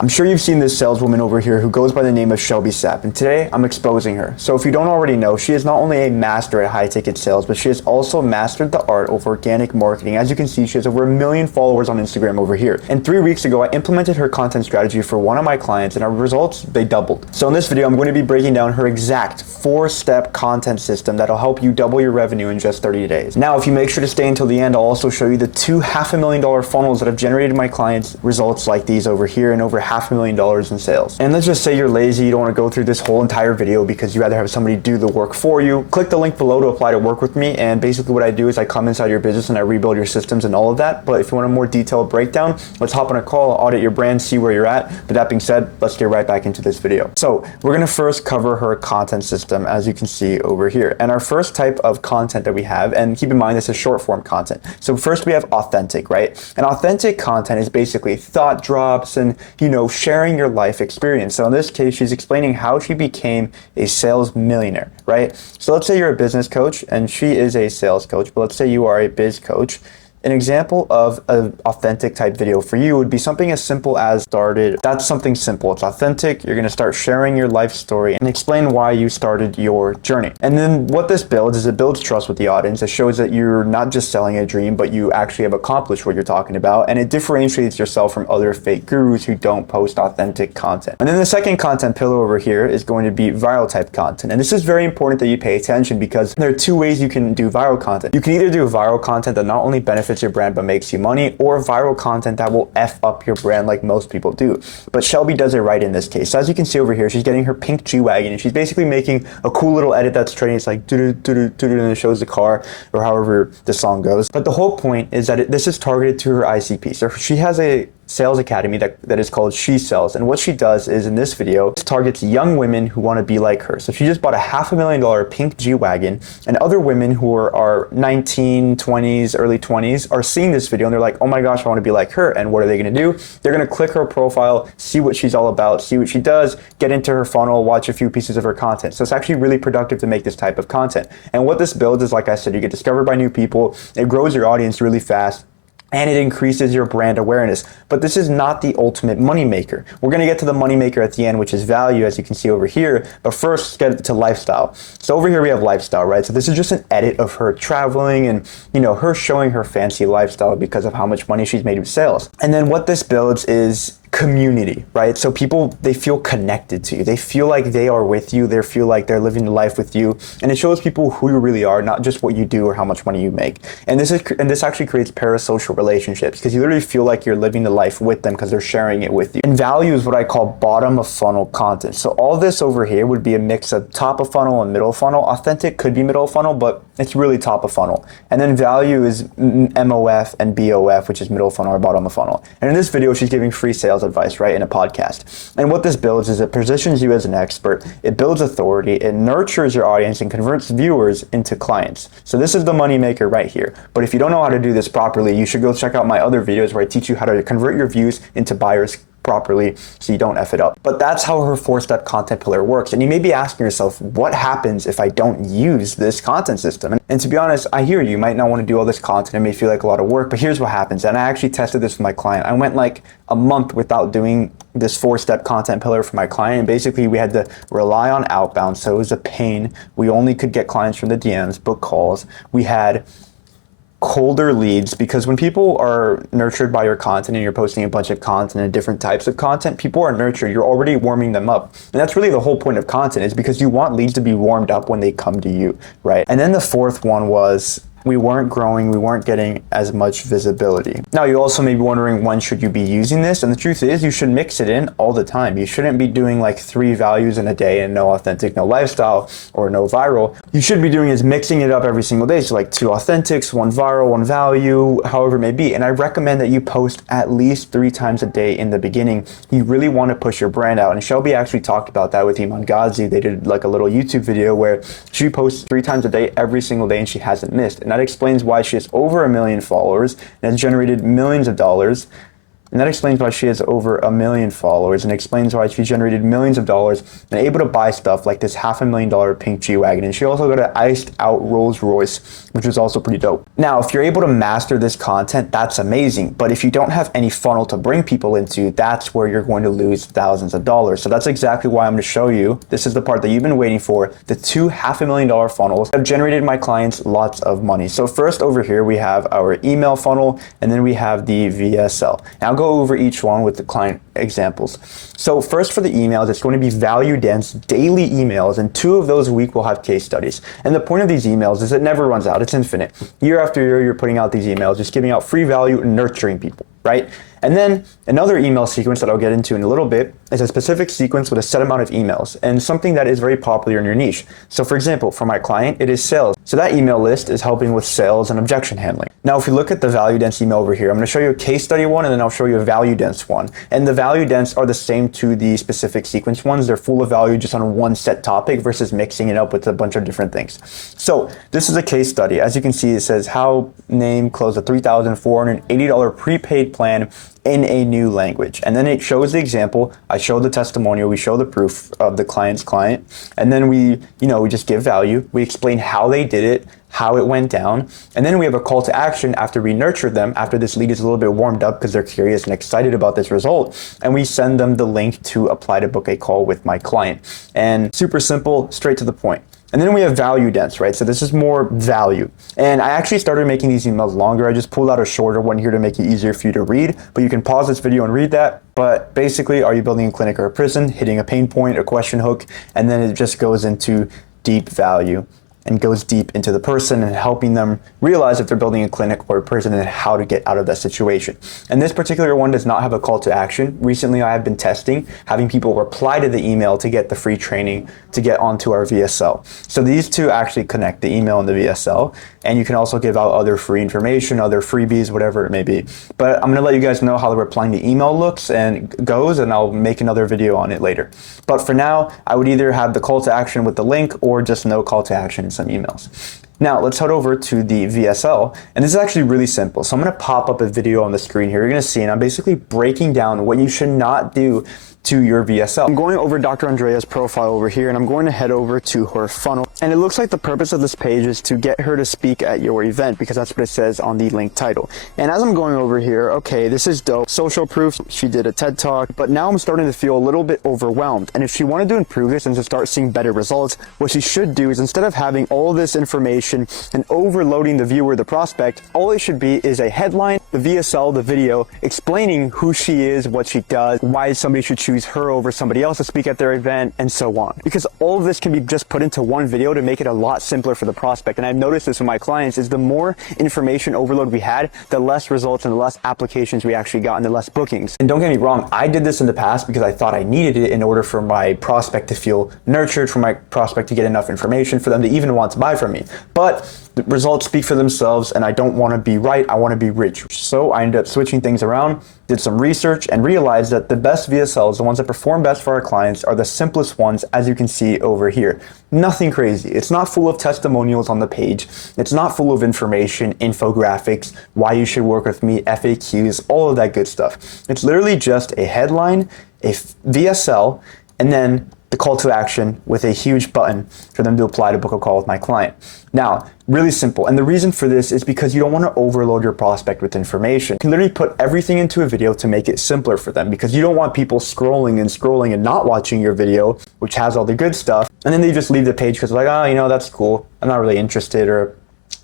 I'm sure you've seen this saleswoman over here who goes by the name of Shelby Sapp, and today I'm exposing her. So if you don't already know, she is not only a master at high-ticket sales, but she has also mastered the art of organic marketing. As you can see, she has over 1 million followers on Instagram over here. And 3 weeks ago, I implemented her content strategy for one of my clients, and our results, they doubled. So in this video, I'm going to be breaking down her exact 4-step content system that'll help you double your revenue in just 30 days. Now, if you make sure to stay until the end, I'll also show you the 2 $500,000 funnels that have generated my clients results like these over here and over $500,000 in sales. And let's just say you're lazy, you don't want to go through this whole entire video because you rather have somebody do the work for you. Click the link below to apply to work with me, and basically what I do is I come inside your business and I rebuild your systems and all of that. But if you want a more detailed breakdown, let's hop on a call, audit your brand, see where you're at. But that being said, let's get right back into this video. So we're going to first cover her content system, as you can see over here. And our first type of content that we have, and keep in mind this is short form content. So first we have authentic, right? And authentic content is basically thought drops and, sharing your life experience. So in this case, she's explaining how she became a sales millionaire, right? So let's say you're a business coach and she is a sales coach, but let's say you are a biz coach. An example of an authentic type video for you would be something as simple as started. That's something simple. It's authentic. You're going to start sharing your life story and explain why you started your journey. And then what this builds is it builds trust with the audience. It shows that you're not just selling a dream, but you actually have accomplished what you're talking about. And it differentiates yourself from other fake gurus who don't post authentic content. And then the second content pillar over here is going to be viral type content. And this is very important that you pay attention because there are 2 ways you can do viral content. You can either do viral content that not only benefits your brand but makes you money, or viral content that will F up your brand like most people do. But Shelby does it right in this case. So as you can see over here, she's getting her pink G-Wagon and she's basically making a cool little edit that's trending. It's like and it shows the car or however the song goes. But the whole point is that this is targeted to her ICP. So she has a sales academy that is called She Sells, and what she does is in this video targets young women who want to be like her. So she just bought a $500,000 pink G-Wagon, and other women who are 19, 20s, early 20s are seeing this video and they're like, oh my gosh, I want to be like her. And what are they going to do? They're going to click her profile, see what she's all about, see what she does, get into her funnel, watch a few pieces of her content. So it's actually really productive to make this type of content. And what this builds is, like I said, you get discovered by new people, it grows your audience really fast, and it increases your brand awareness. But this is not the ultimate moneymaker. We're gonna get to the moneymaker at the end, which is value, as you can see over here. But first, let's get to lifestyle. So over here we have lifestyle, right? So this is just an edit of her traveling and her showing her fancy lifestyle because of how much money she's made with sales. And then what this builds is community, right? So people, they feel connected to you. They feel like they are with you. They feel like they're living the life with you. And it shows people who you really are, not just what you do or how much money you make. And this actually creates parasocial relationships because you literally feel like you're living the life with them because they're sharing it with you. And value is what I call bottom of funnel content. So all this over here would be a mix of top of funnel and middle funnel. Authentic could be middle of funnel, but it's really top of funnel. And then value is MOF and BOF, which is middle funnel or bottom of funnel. And in this video, she's giving free sales advice, right, in a podcast. And what this builds is it positions you as an expert, it builds authority, it nurtures your audience and converts viewers into clients. So this is the money maker right here. But if you don't know how to do this properly, you should go check out my other videos where I teach you how to convert your views into buyers properly so you don't F it up. But that's how her 4-step content pillar works. And you may be asking yourself, what happens if I don't use this content system? And to be honest, I hear you might not want to do all this content. It may feel like a lot of work, but here's what happens. And I actually tested this with my client. I went like a month without doing this 4-step content pillar for my client. And basically we had to rely on outbound. So it was a pain. We only could get clients from the DMs, book calls. We had colder leads because when people are nurtured by your content and you're posting a bunch of content and different types of content, people are nurtured. You're already warming them up. And that's really the whole point of content, is because you want leads to be warmed up when they come to you, right? And then the fourth one was we weren't growing, we weren't getting as much visibility. Now you also may be wondering, when should you be using this? And the truth is you should mix it in all the time. You shouldn't be doing like 3 values in a day and no authentic, no lifestyle, or no viral. You should be doing is mixing it up every single day. So like 2 authentics, 1 viral, 1 value, however it may be. And I recommend that you post at least 3 times a day in the beginning. You really want to push your brand out. And Shelby actually talked about that with Iman Ghazi. They did like a little YouTube video where she posts 3 times a day every single day and she hasn't missed. And that explains why she has over 1 million followers and has generated millions of dollars. And that explains why she has over 1 million followers, and explains why she generated millions of dollars and able to buy stuff like this $500,000 pink G-Wagon. And she also got an iced out Rolls Royce, which was also pretty dope. Now, if you're able to master this content, that's amazing. But if you don't have any funnel to bring people into, that's where you're going to lose thousands of dollars. So that's exactly why I'm going to show you. This is the part that you've been waiting for. The 2 $500,000 funnels have generated my clients lots of money. So first over here, we have our email funnel, and then we have the VSL. Now I'll go over each one with the client examples. So first for the emails, it's going to be value dense daily emails, and 2 of those a week will have case studies. And the point of these emails is it never runs out. It's infinite. Year after year, you're putting out these emails, just giving out free value and nurturing people, right? And then another email sequence that I'll get into in a little bit is a specific sequence with a set amount of emails and something that is very popular in your niche. So for example, for my client, it is sales. So that email list is helping with sales and objection handling. Now, if you look at the value dense email over here, I'm going to show you a case study one, and then I'll show you a value dense one. And the value dense are the same to the specific sequence ones. They're full of value just on one set topic versus mixing it up with a bunch of different things. So this is a case study. As you can see, it says how name close a $3,480 prepaid plan in a new language. And then it shows the example. I show the testimonial, we show the proof of the client's client, and then we just give value. We explain how they did it, how it went down, and then we have a call to action after we nurtured them, after this lead is a little bit warmed up because they're curious and excited about this result, and we send them the link to apply to book a call with my client. And super simple, straight to the point. And then we have value dense, right? So this is more value. And I actually started making these emails longer. I just pulled out a shorter one here to make it easier for you to read, but you can pause this video and read that. But basically, are you building a clinic or a prison, hitting a pain point, a question hook, and then it just goes into deep value and goes deep into the person and helping them realize if they're building a clinic or a prison and how to get out of that situation. And this particular one does not have a call to action. Recently, I have been testing having people reply to the email to get the free training to get onto our VSL. So these 2 actually connect, the email and the VSL. And you can also give out other free information, other freebies, whatever it may be. But I'm gonna let you guys know how the replying to email looks and goes, and I'll make another video on it later. But for now, I would either have the call to action with the link or just no call to action in some emails. Now let's head over to the VSL, and this is actually really simple. So I'm gonna pop up a video on the screen here. You're gonna see, and I'm basically breaking down what you should not do to your VSL. I'm going over Dr. Andrea's profile over here, and I'm going to head over to her funnel. And it looks like the purpose of this page is to get her to speak at your event, because that's what it says on the link title. And as I'm going over here, okay, this is dope. Social proof, she did a TED Talk, but now I'm starting to feel a little bit overwhelmed. And if she wanted to improve this and to start seeing better results, what she should do is, instead of having all this information and overloading the viewer, the prospect, all it should be is a headline, the VSL, the video, explaining who she is, what she does, why somebody should choose her over somebody else to speak at their event, and so on. Because all of this can be just put into one video to make it a lot simpler for the prospect. And I've noticed this with my clients, is the more information overload we had, the less results and the less applications we actually got and the less bookings. And don't get me wrong, I did this in the past because I thought I needed it in order for my prospect to feel nurtured, for my prospect to get enough information for them to even want to buy from me. But the results speak for themselves, and I don't want to be right, I want to be rich. So I ended up switching things around, did some research, and realized that the best VSLs, the ones that perform best for our clients, are the simplest ones, as you can see over here. Nothing crazy. It's not full of testimonials on the page. It's not full of information, infographics, why you should work with me, FAQs, all of that good stuff. It's literally just a headline, a VSL, and then the call to action with a huge button for them to apply to book a call with my client. Now, really simple. And the reason for this is because you don't want to overload your prospect with information. You can literally put everything into a video to make it simpler for them, because you don't want people scrolling and not watching your video, which has all the good stuff. And then they just leave the page because they're like, oh, that's cool. I'm not really interested, or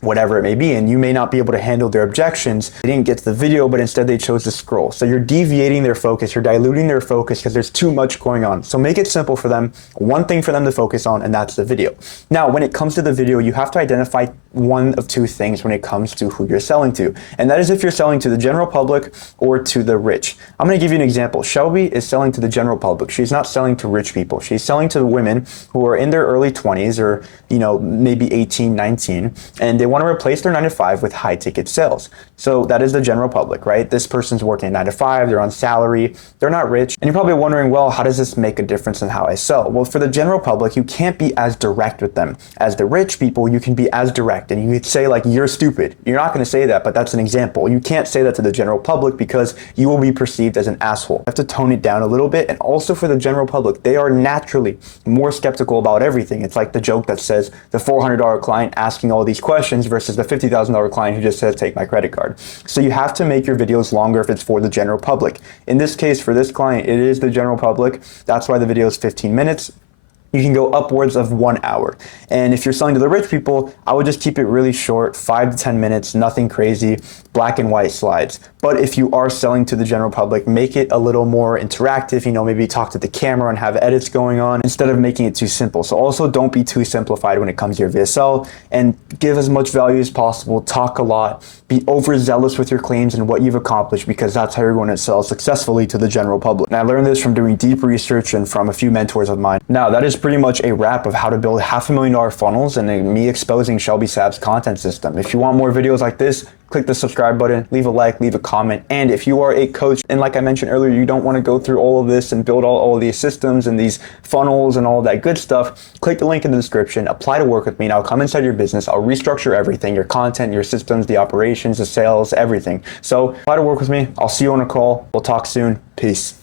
whatever it may be, and you may not be able to handle their objections. They didn't get to the video, but instead they chose to scroll. So you're deviating their focus, you're diluting their focus because there's too much going on. So make it simple for them, one thing for them to focus on, and that's the video. Now, when it comes to the video, you have to identify one of 2 things when it comes to who you're selling to. And that is if you're selling to the general public or to the rich. I'm gonna give you an example. Shelby is selling to the general public. She's not selling to rich people. She's selling to women who are in their early 20s, or maybe 18, 19, and they want to replace their 9 to 5 with high ticket sales. So that is the general public, right? This person's working 9 to 5, they're on salary, they're not rich. And you're probably wondering, well, how does this make a difference in how I sell? Well, for the general public, you can't be as direct with them. As the rich people, you can be as direct. interact. And you could say like, you're stupid. You're not going to say that, but that's an example. You can't say that to the general public because you will be perceived as an asshole. You have to tone it down a little bit. And also for the general public, they are naturally more skeptical about everything. It's like the joke that says the $400 client asking all these questions versus the $50,000 client who just says, take my credit card. So you have to make your videos longer if it's for the general public. In this case, for this client, it is the general public. That's why the video is 15 minutes. You can go upwards of 1 hour. And if you're selling to the rich people, I would just keep it really short, 5 to 10 minutes, nothing crazy, black and white slides. But if you are selling to the general public, make it a little more interactive, maybe talk to the camera and have edits going on instead of making it too simple. So also don't be too simplified when it comes to your VSL, and give as much value as possible, talk a lot, be overzealous with your claims and what you've accomplished, because that's how you're going to sell successfully to the general public. And I learned this from doing deep research and from a few mentors of mine. Now, that is pretty much a wrap of how to build $500,000 funnels and me exposing Shelby Sapp's content system. If you want more videos like this, click the subscribe button, leave a like, leave a comment. And if you are a coach, and like I mentioned earlier, you don't want to go through all of this and build all of these systems and these funnels and all that good stuff, click the link in the description, apply to work with me, and I'll come inside your business. I'll restructure everything, your content, your systems, the operations, the sales, everything. So apply to work with me. I'll see you on a call. We'll talk soon. Peace.